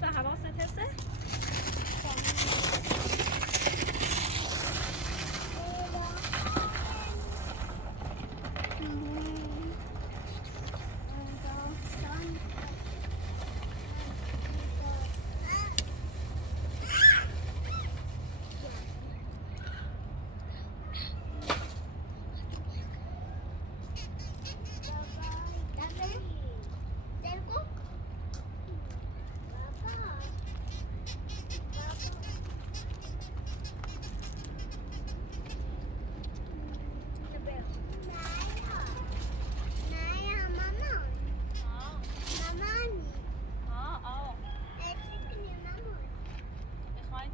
زلفه حواست هسته؟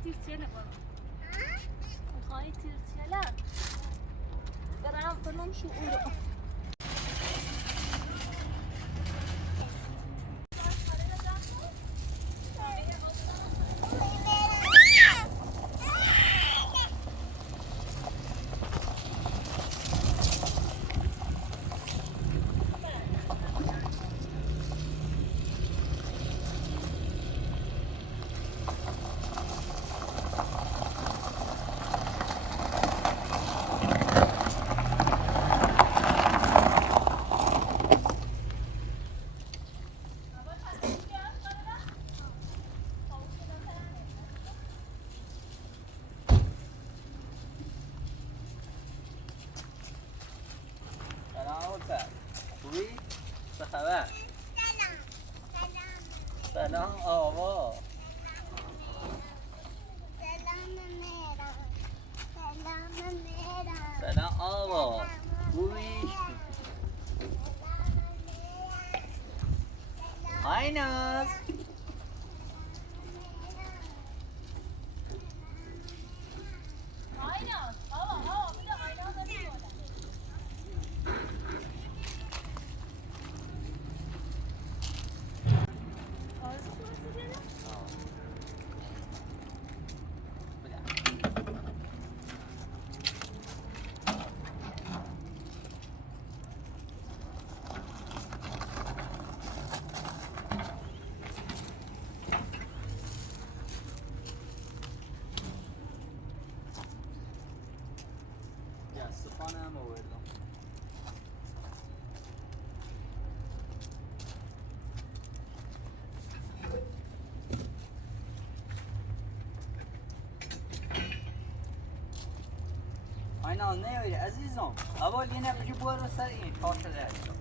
تیرسیله برو میخوایی تیرسیله برم شعورو سلام آوا سلام آوا خوبی؟ های ناز هم آوردم اینا نیایی عزیزم اول یه نبجی برو سر این تا شده هستم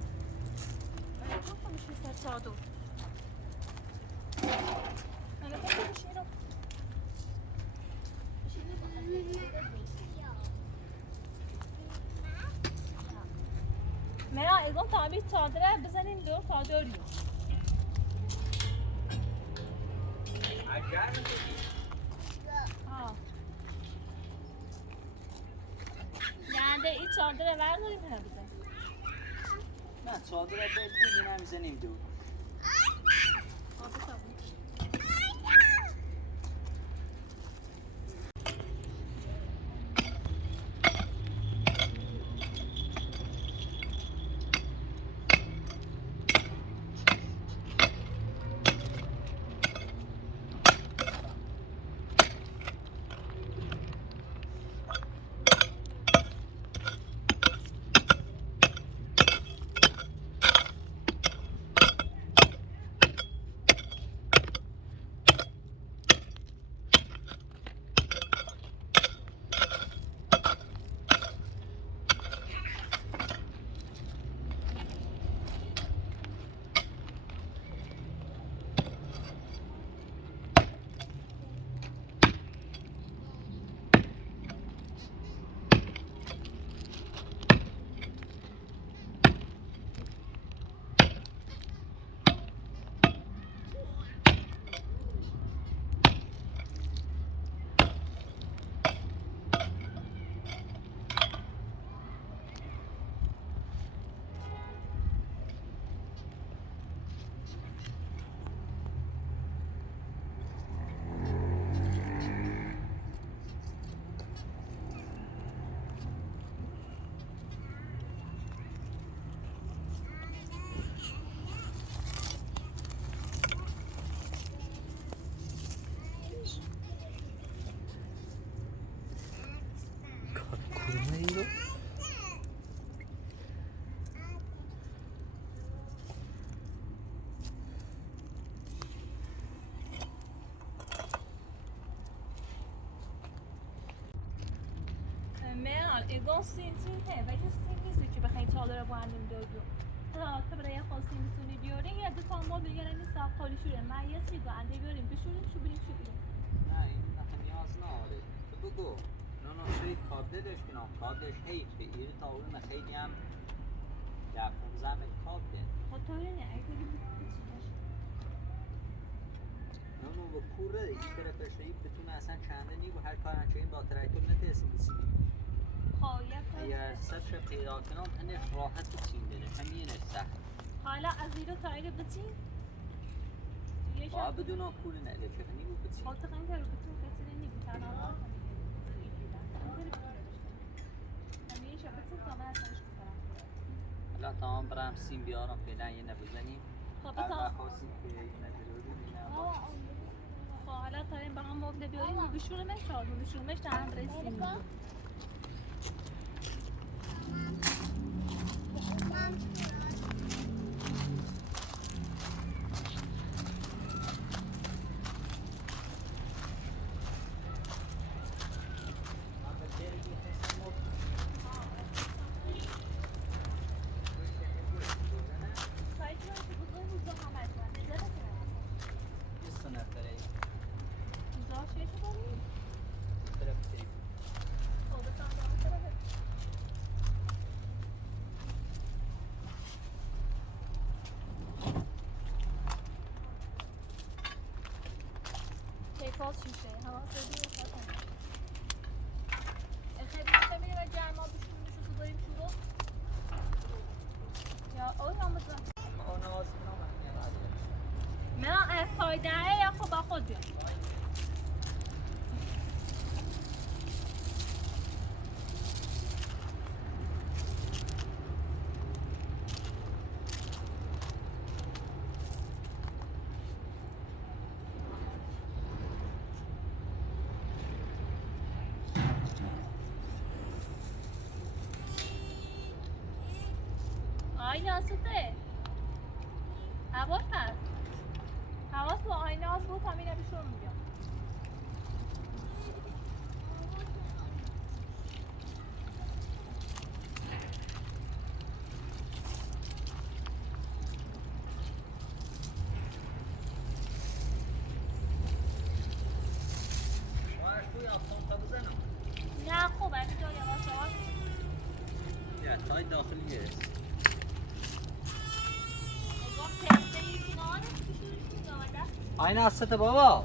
من گفتم میشه سر صادر من گفتم میشه رو مرا از اون تعبیر صادره بزنیم دور صادری عجب یعنی این صادره برداریم کنه بزنیم نه صادره بلدی نمیزنیم دور اگه سینتیه ولی سین نیست که بخوای تالر با هم دادو تا برای خاصی میتونی بیارین یا دو تا ما بگیرن این ساقالی شوره مریض میگه انده بیاریم بشوریم شو بریم شو بیرون نه این مثلا نیاز نداره تو بگو نه شوی کابده داشت که نام کابدش هیچ ایری تاوری من خیلی هم در 15 متر کابده خب تو نه اگه بچی باشه نه به کوره این طرف شوی بتونه اصلا چنده نی و هر کار نچه این با ترکتور نتیسیم بسیدی خب یک اگر سطر پیدا کنم هنش راحت بچین بره همینش سخت حالا از ایرو تا ایرو بچین با بدون کوره نده چه هنی بود بچین خب تقیم که رو بچین خیلی نی بتن آقا همیشه بچین تا من اصلاش بکنم حالا تمام برم سیم بیارم فعلا یه نبزنیم خب هر تا وقت خواستیم که یه نبزنیم اینه باش خب حالا تا این با هم مبله بیاریم و بشورمش شاد و بشورمش در هم رسیم باز شیشه هوا سردی خاطر خیلی می‌بینیم و گرما بشوریم شو داریم شروع یا اون هم بزن من فایده یا خب با خود بیام آینه آسوده حواس هست حواس با آینه آس بود همین نبیشون میگم نه خوب اینجا یواش یواش یا تای داخلی است آینه است بابا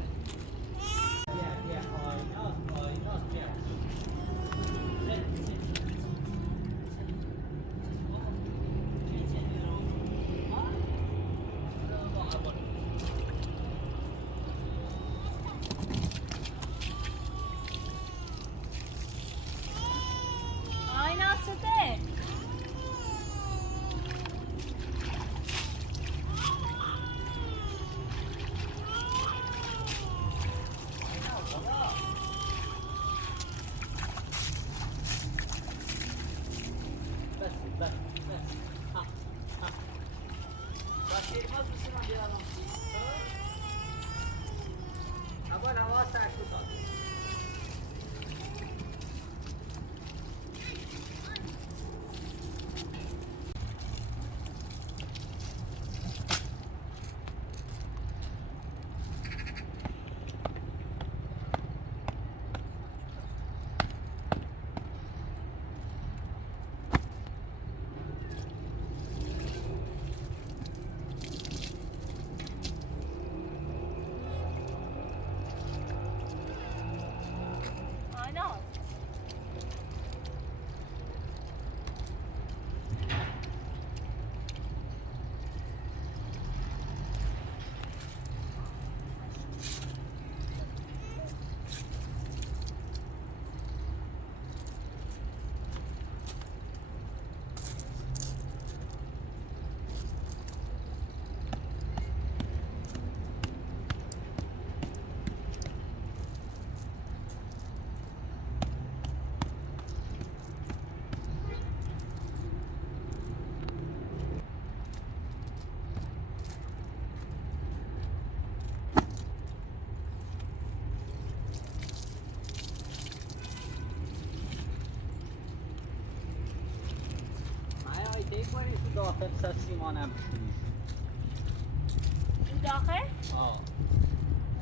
داخل سر سیمان هم بشونی این داخل؟ آه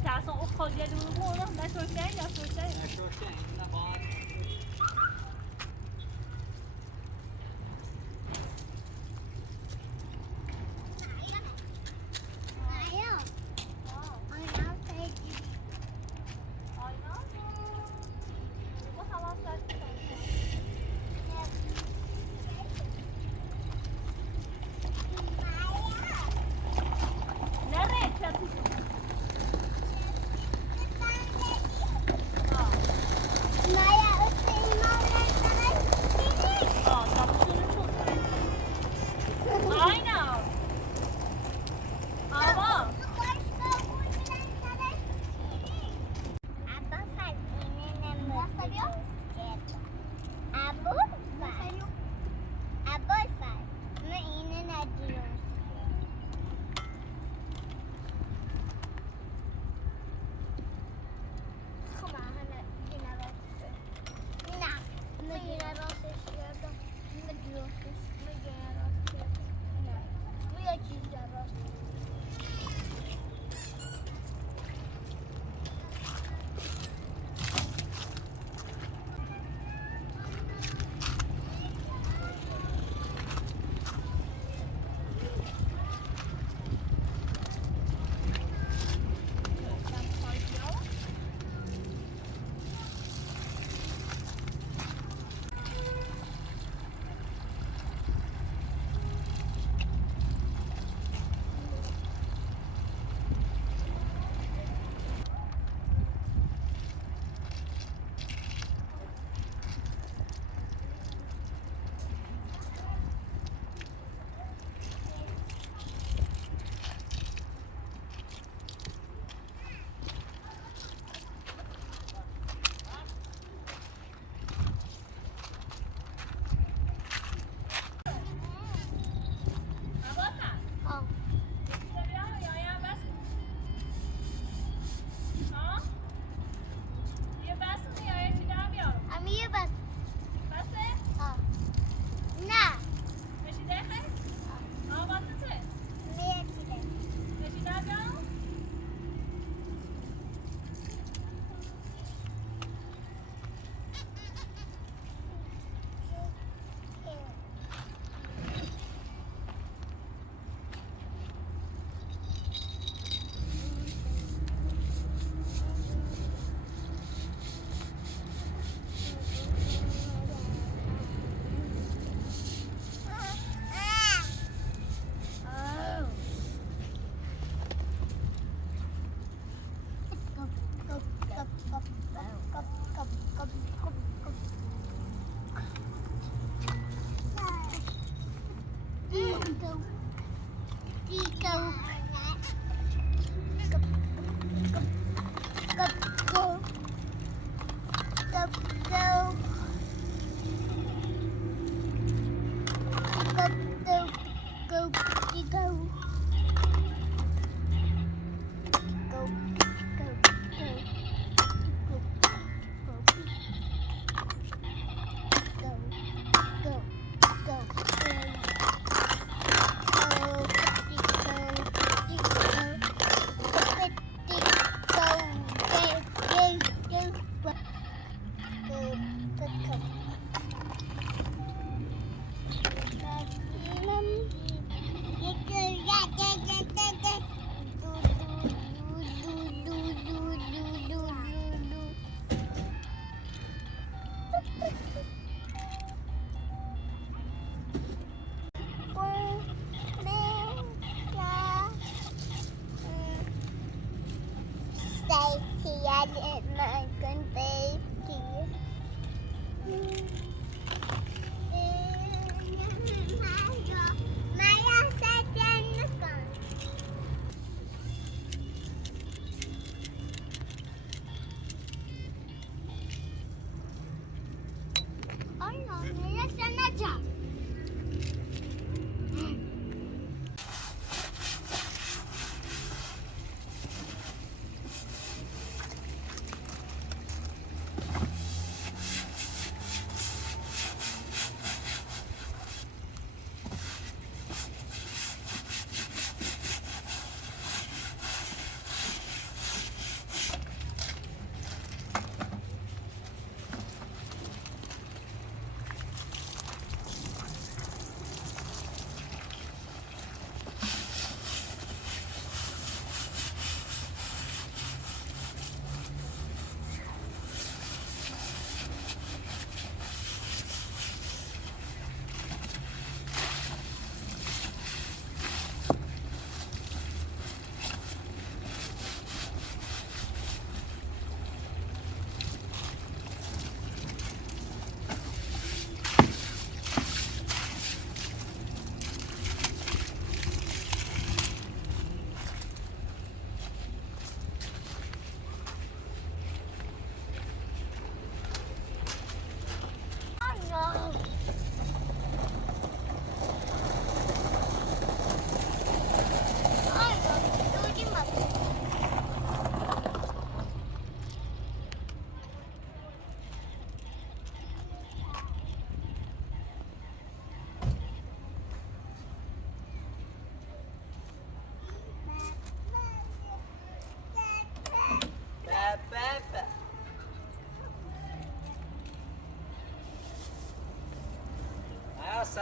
که اصلا اون خالیه دور بودم نشوشتن یا شوشتن؟ نشوشته این نباید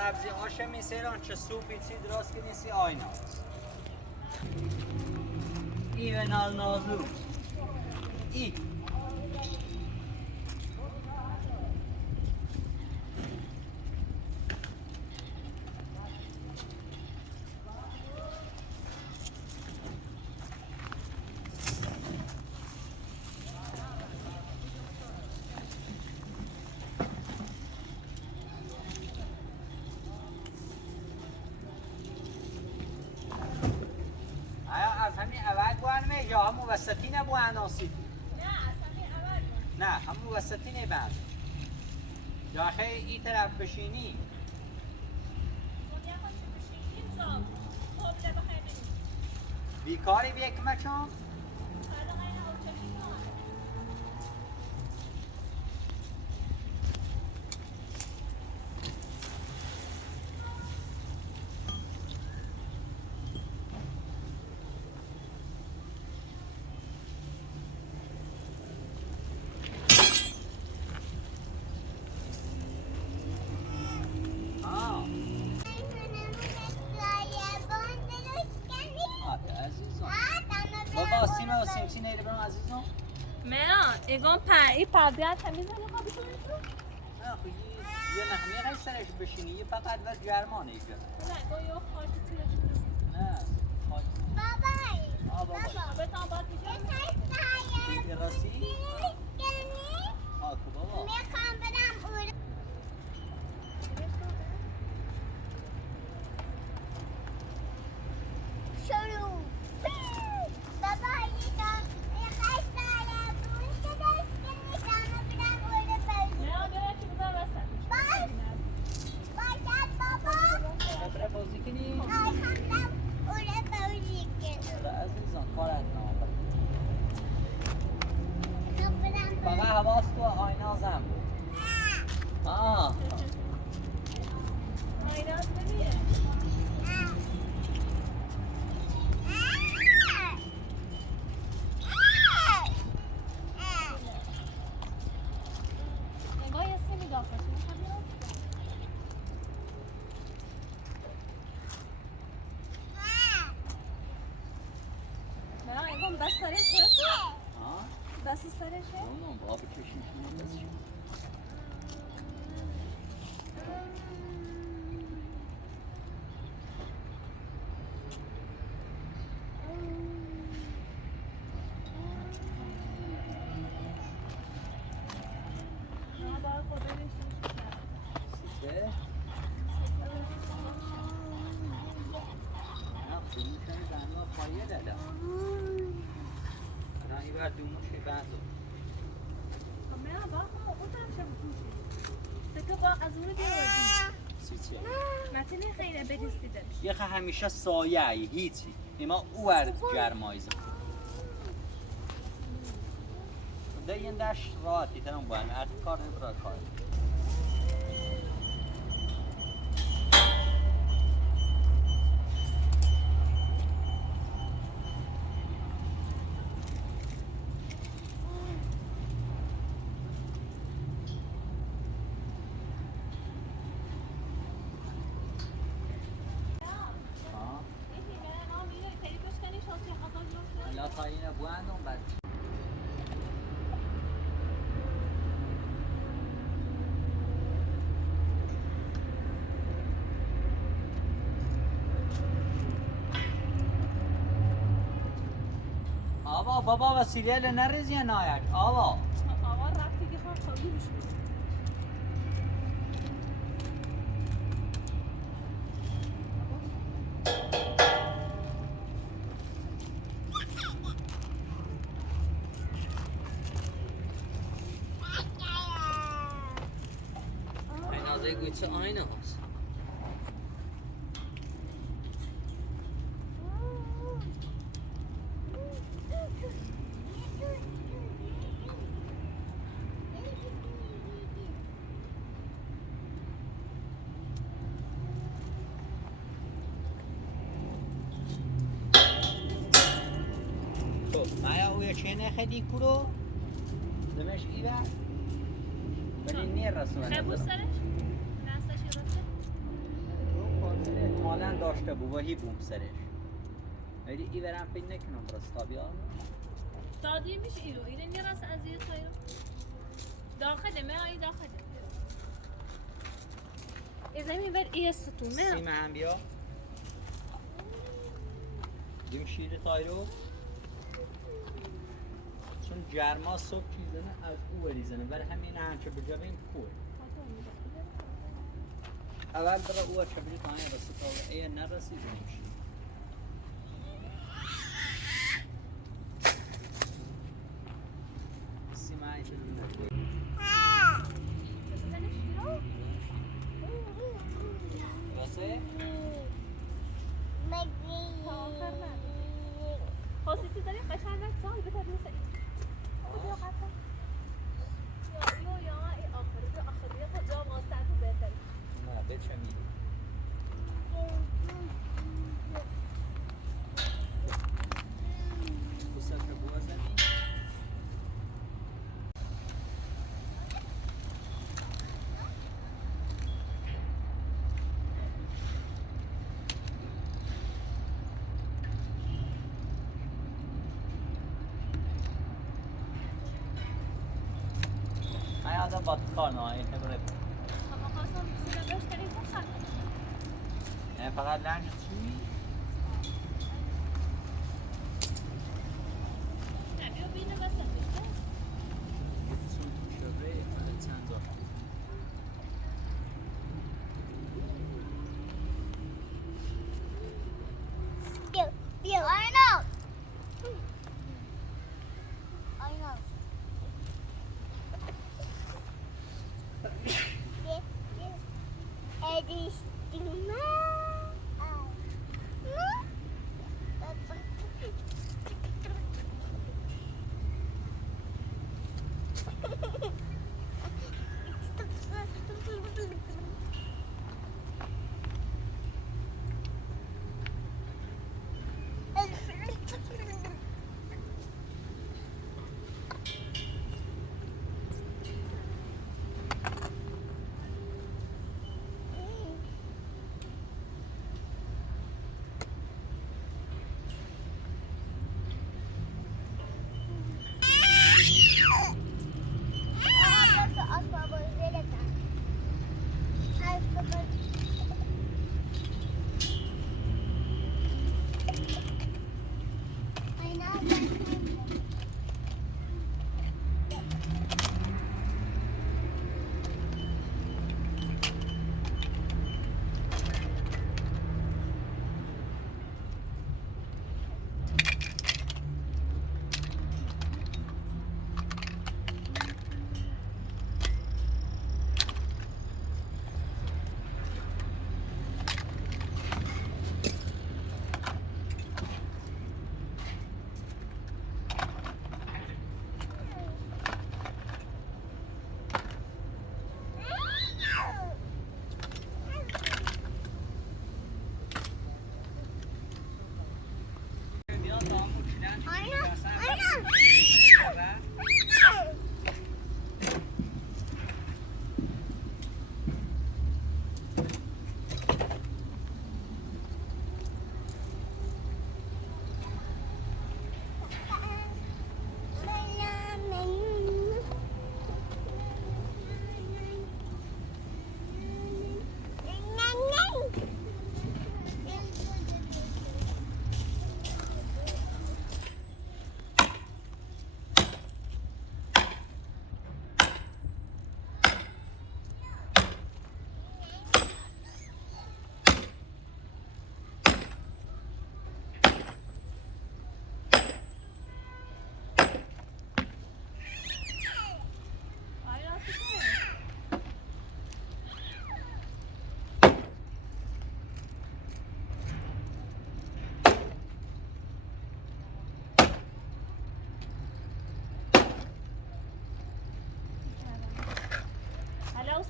سبزی آش میسران چه سوپی چی درست کنی سی آینه است ای و نال نازو ای از همین اول بوان می یا همون وسطی نبوان آسیدی نه اصلا اول نه همون وسطی نبند یا خیلی این طرف بشینی بیکاری بیه کمه چون؟ بابا سیمه و سیمسی نیره برم عزیزم مران اگم این پردیت تمیز نمیخواه بکنی تو؟ نه خب یه نخمیه خیلی سرش بشینی یه فقط و جرمانه ایجا نه با یه خاکی تیرش نه خاکی بابا بابا بتان باید میگم دیگه راستی؟ آکو بابا میخوام برم اون شروع بابا یه خیلی ساله بود که دست کنی دانو برم اون بازی مران برای چی بزن وسط باشد بابا ببره بازی کنی؟ هم برم اون بازی کنم عزیزان کارت نام هم برم فقط حواس تو آینه زن بود آه آینات ببینه نگاه یه سیمی داخل میخواد بیاد مران اگم بس سرش برسه آه بس سرشه اونم بابا بکشیم شما دستشون نه باید خود بشیم سیسه؟ نه دوموشن زنها پایه دادم نه این بر دوموشی بندو مران باید خود اون طرف شب بکنیم سکه با از اونو بیاردیم سیسه متنه خیلی برسیدش یه خه همیشه سایه ای هیچی اما او ورد گرمایزم ده این دشت راحتی تنم باید ارد کار نبرا کار لا تاینه بواندم بعد آوا بابا وسیله نریزی نایک آوا آوا رفتی که خواهد خواهی بشید این از این گویچه آینه هست خب مایا اوی چه خیلی کرو دمش ایوه ولی نیر رسول خیلی بوست دارش؟ نستش رسته؟ احتمالا داشته بود و هی بوم سرش ولی ای برم فکر نکنم رستا بیا دادی میشه ایرو ایرو نیراس از یه خیرو داخله ما ای داخله اذا میبر ای ستونه سیم هم بیا دیم شیر تایرو چون جرما صبح چیزنه از او بریزنه برای همین همچه بجابیم کور اول برای او چبری تانه رسید تا ای نرسید نمیشه سیم های چیزنه رسه؟ خواستی داری قشنگ سال بتر میشه یا ای آخری تا جا ماستن تو بهتر نه بچه میدیم بسر که بوازنی هذا بطارنا هاي خبرة اما خواستم سیده بشتری بخشن يعني فقط لعنة سوي نه بیا بینه بسن بشته سوي شبري على تسانزا I know. I know.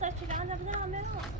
saçıyla anlatabilir haberim var.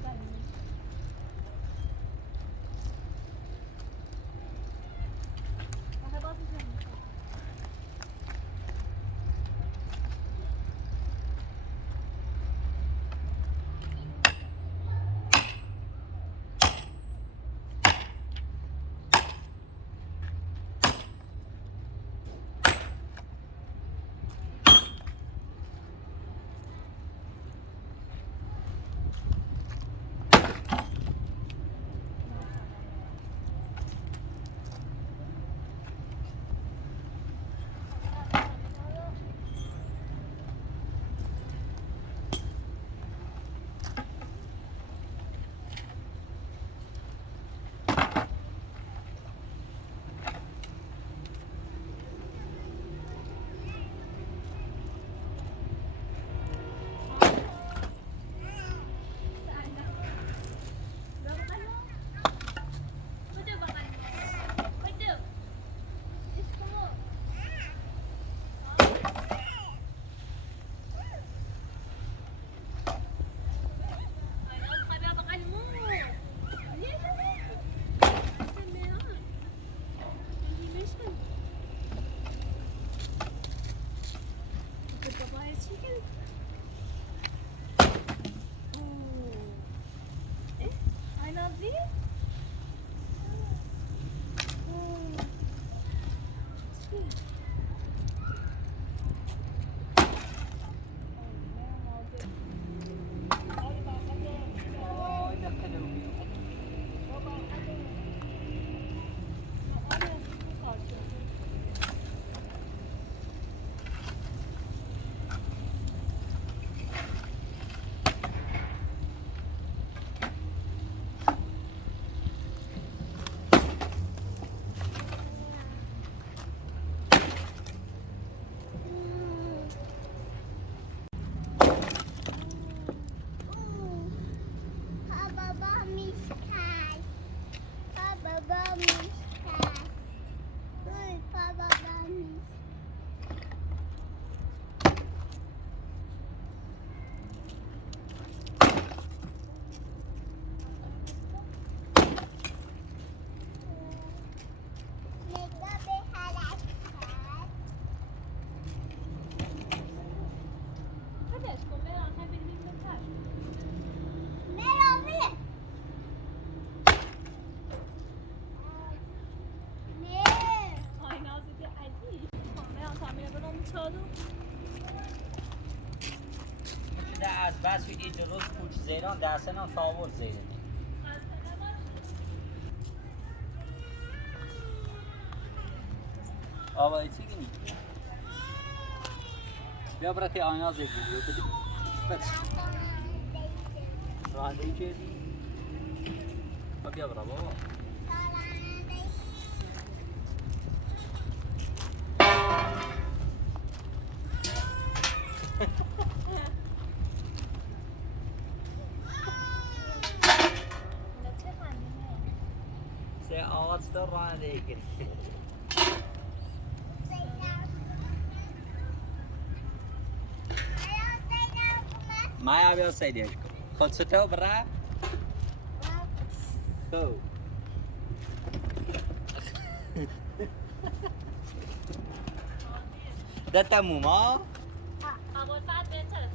سالو شده از بس شدی درست کوچ زیران درسن هم تاور زیران آبایی چی گینی؟ بیا برای آینا زیگی بس رانده ای چیزی؟ بیا برای بابا سه آواز در رانده ای گیری مایا بیا سیدیش کن خود ستو برا تو دتا موما اول بعد بهتره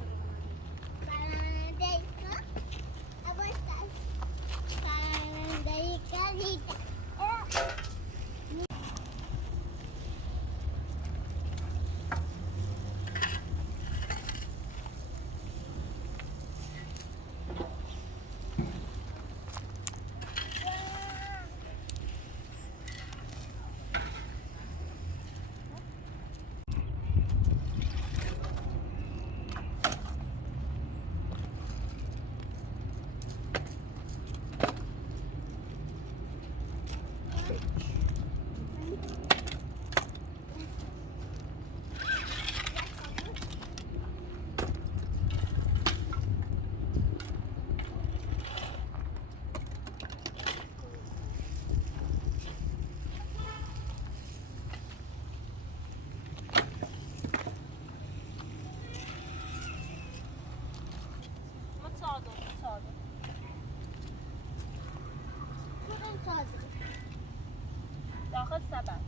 داخل سبب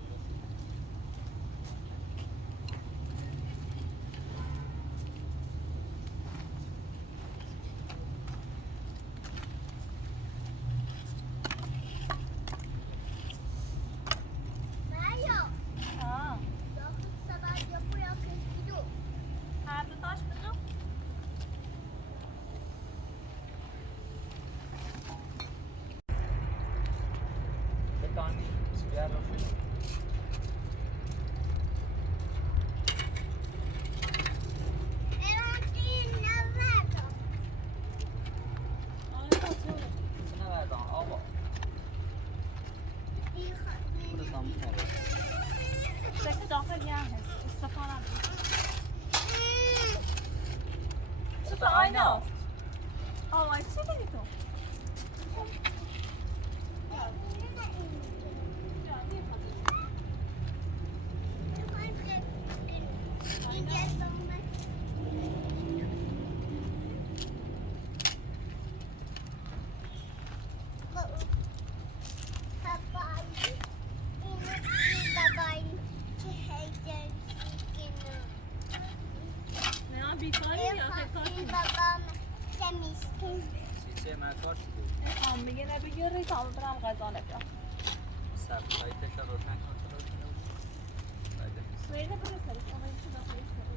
هر دو تاش بزن بتانی بیا رو شکل داخل یه هست استفاده چه تو آینه آوای چی بگی تو؟ نه بیکاری یا فکر babam temizken. چیزی مکار شده هم میگه نبگیری تا برم غذا نبیام سر لایتش رو روشن کن میره برو سرش آقای چی داخلش